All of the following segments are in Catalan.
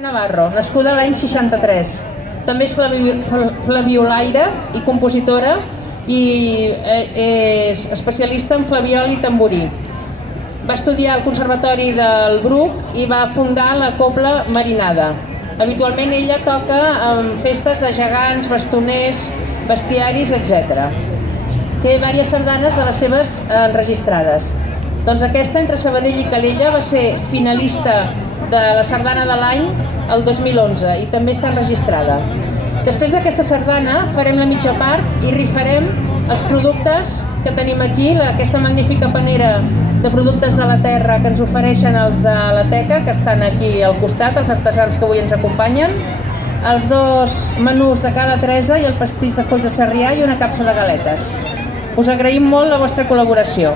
Navarro, nascuda l'any 63. També és flabiolaire i compositora i és especialista en flabiol i tamborí. Va estudiar al Conservatori del Bruc i va fundar la Cobla Marinada. Habitualment ella toca en festes de gegants, bastoners, bestiaris, etc. Té diverses sardanes de les seves enregistrades. Doncs aquesta, entre Sabadell i Calella, va ser finalista de la sardana de l'any el 2011 i també està enregistrada. Després d'aquesta sardana farem la mitja part i rifarem els productes que tenim aquí, aquesta magnífica panera de productes de la terra que ens ofereixen els de la Teca, que estan aquí al costat, els artesans que avui ens acompanyen, els dos menús de Cala Teresa i el pastís de Foix de Sarrià i una càpsula de galetes. Us agraïm molt la vostra col·laboració.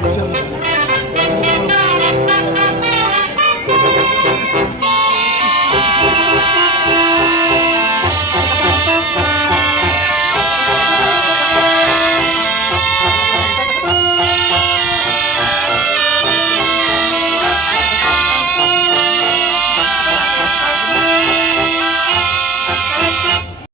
Biraz aldım.